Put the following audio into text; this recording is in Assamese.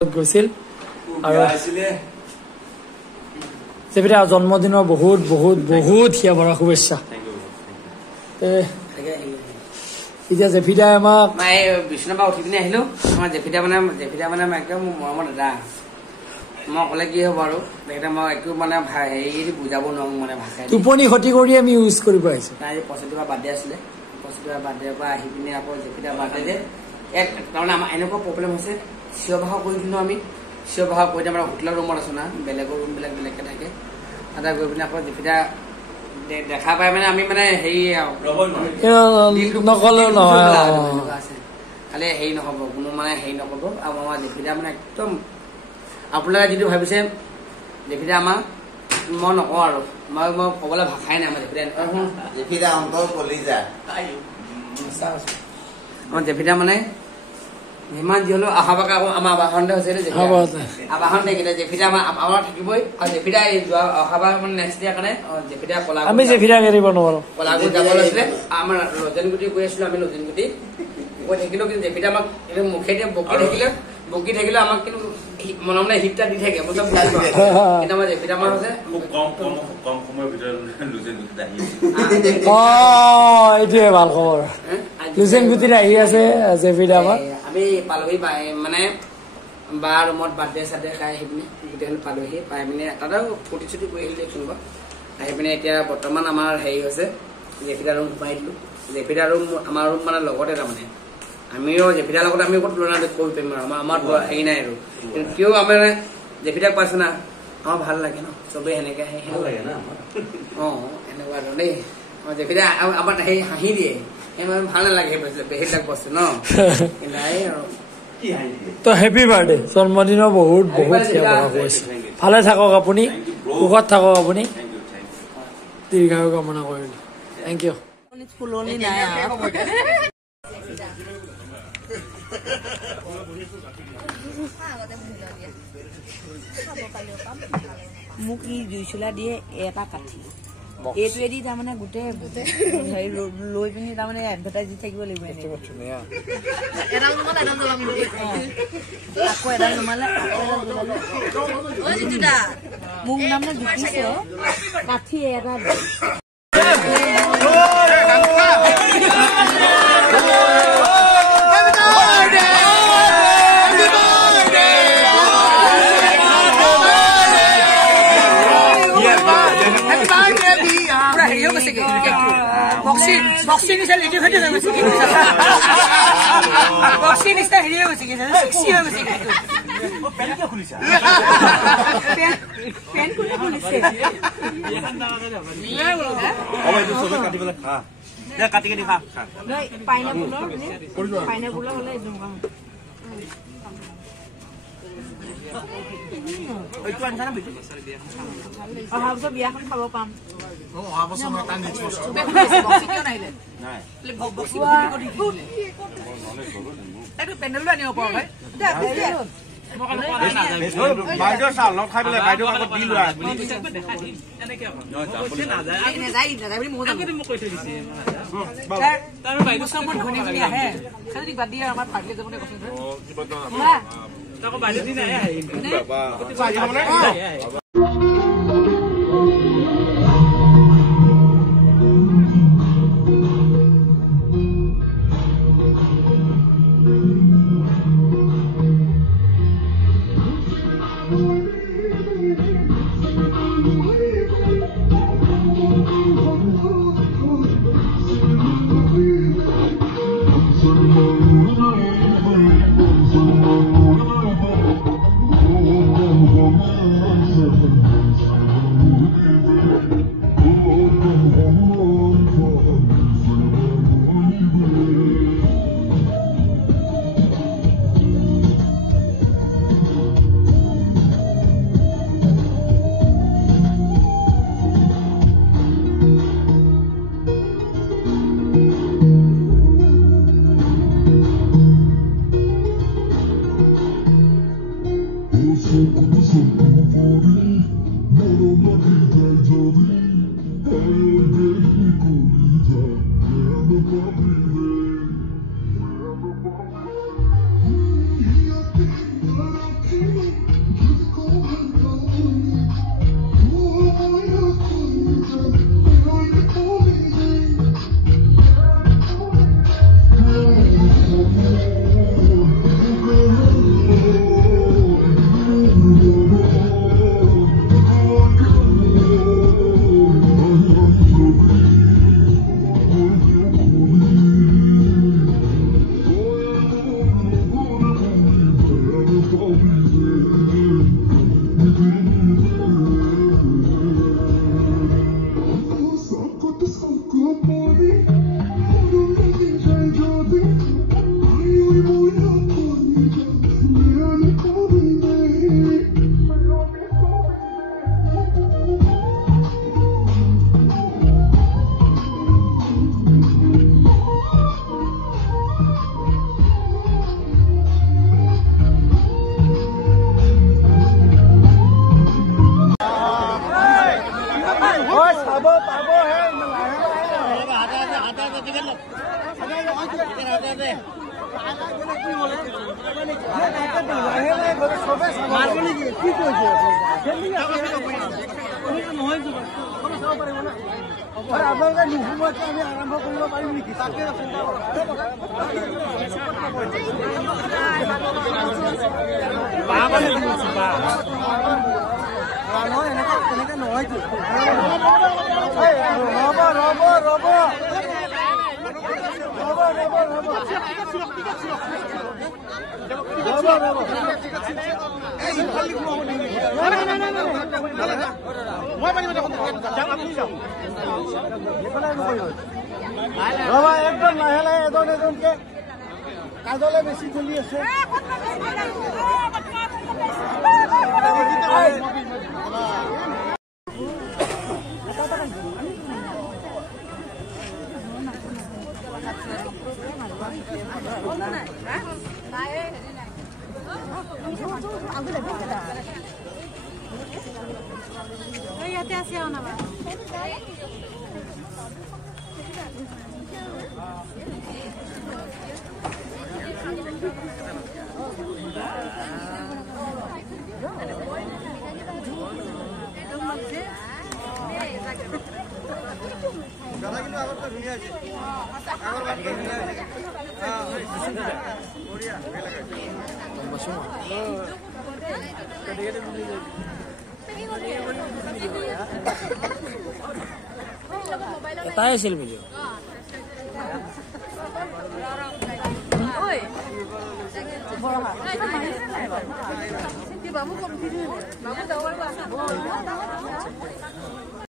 গৈছিল আৰু জেফিদা জন্মদিনৰ বহুত বহুত বহুত হিয়া ভৰা শুভেচ্ছা। এতিয়া জেফিদাই আমাক বিছনাৰ পৰা উঠি পিনে আহিলো। আমাৰ জেফিদা মানে একদম মৰমৰ দাদা। মই অকলে কি হ'ব আৰু তেখেতে মই একো মানে হেৰি বুজাব নোৱাৰো মানে ভাষাই। টোপনি ক্ষতি কৰি আমি ইউজ কৰিব আহিছো। আজি 25টা বাৰ্থডে আছিলে। 25টা বাৰ্থডেৰ পৰা আহি পিনে আকৌ জেফিদা বাৰ্থডে যে তাৰমানে আমাৰ এনেকুৱা প্ৰব্লেম হৈছে। চিঞৰ বাখৰ কৰি দিলো আমি। চিঞৰ বাখৰ কৰি আমাৰ হোটেলৰ ৰুমত আছো না, বেলেগৰ ৰুমবিলাক বেলেগকে থাকে। তাতে গৈ পিনে আকৌ জেফিদা দেখা পাই মানে আমি মানে হেৰি নকলেও নহয় খালি হেৰি নহ'ব, কোনো মানে হেৰি নক'ব। আৰু আমাৰ জেফিদা মানে একদম আপোনালোকে যিটো ভাবিছে জেফিদা আমাৰ মই নকওঁ আৰু মই ক'বলৈ ভাষাই নাই। আমাৰ জেফিদা অন্তৰ কলিজা। আমাৰ জেফিদা মানে যিমান যি হ'লেও আশাবাক আমাৰ আবাহনতে হৈছে আবাহন থাকিলে জেফিদা আমাৰ থাকিবই। আৰু জেফিদা যোৱা অহাবাৰ মানে নেক্সট দিয়াৰ কাৰণে জেফিদা আমি জেফিদাক এৰিব নোৱাৰো। কলাগুৰি যাব লৈছিলে। আমাৰ লজেনগুটি গৈ আছিলো আমি লজেনগুটি গৈ থাকিলো, কিন্তু জেফিদা আমাক মুখেদি বকি থাকিলে আমাক কিন্তু মনে মনে হিটটা দি থাকে। মই চব বুজি পাওঁ। কিন্তু আমাৰ জেফিদা আমাৰ হৈছে কম সময়ৰ ভিতৰত এইটোৱে ভাল খবৰ। লজেনগুটিত আহি আছে জেফিদা আমাৰ। আমি পালোহি মানে বা ৰুমত বাৰ্থডে চাৰ্থডে খাই আহি পিনে গোটেইখন পালোহি। পাই পিনে তাতেও ফূৰ্তি চুৰ্তি কৰি আহিলো দেখিব। আহি পিনে এতিয়া বৰ্তমান আমাৰ হেৰি হৈছে জেফিদা ৰুম সোমাই দিলো। জেফিদা ৰুম আমাৰ ৰুম মানে লগতে তাৰমানে আমিও জেফিদাৰ লগত আমি ক'ত তুলনা কৰিব পাৰিম আৰু আমাৰ হেৰি নাই আৰু। কিয় আমাৰ জেফিদাক পাইছো না, আমাৰ ভাল লাগে ন, চবেই সেনেকে আহে এনেকুৱা আৰু দেই। জেফিদা আমাৰ সেই হাঁহি দিয়ে, ভাল নালাগে সেইবিলাক বস্তু ন। তো হেপী বাৰ্থডে, জন্মদিনৰ বহুত বহুত ভালে থাকক আপুনি, সুখত থাকক আপুনি, দীৰ্ঘায়ু কামনা কৰিলো। Thank you. ফুলনি নাই মোক ই জুই চোলা দিয়ে এটা কাঠি এইটোৱেদি তাৰমানে গোটেই হেৰি লৈ পিনি তাৰমানে এডভাৰটাইজ দি থাকিব লাগিব। আকৌ এডাল নুমালে মোক তাৰমানে জুখিছে কাঠি এটা বক্সিং নিচিনা লেডি হৈ গৈছে বক্সিং নিচিনা হেৰি হৈ গৈছে চেক্সি হৈ গৈছে। পাইনাপুলৰ হলে অহা বছৰ বিয়াখন খাব পাম। পেণ্ডেলটো আনিব পাৰো বাইদেউ চাল খাই পেলাই বাইদেউ আগত দি লোৱা আহে বাদ দিয়ে আমাৰ পাৰ্টি যাব বাইদেউ দিন আহে। আপোনালোকে নোসোমোৱাকৈ আমি আৰম্ভ কৰিব পাৰিম নেকি? তাকে এনেকে নহয়তো ৰবা একদম লাহে লাহে এজন এজনকে কাজলে বেছি চলি আছে ইয়াতে আছে অনাবা এটাই আছিল ভিডিঅ' বাবু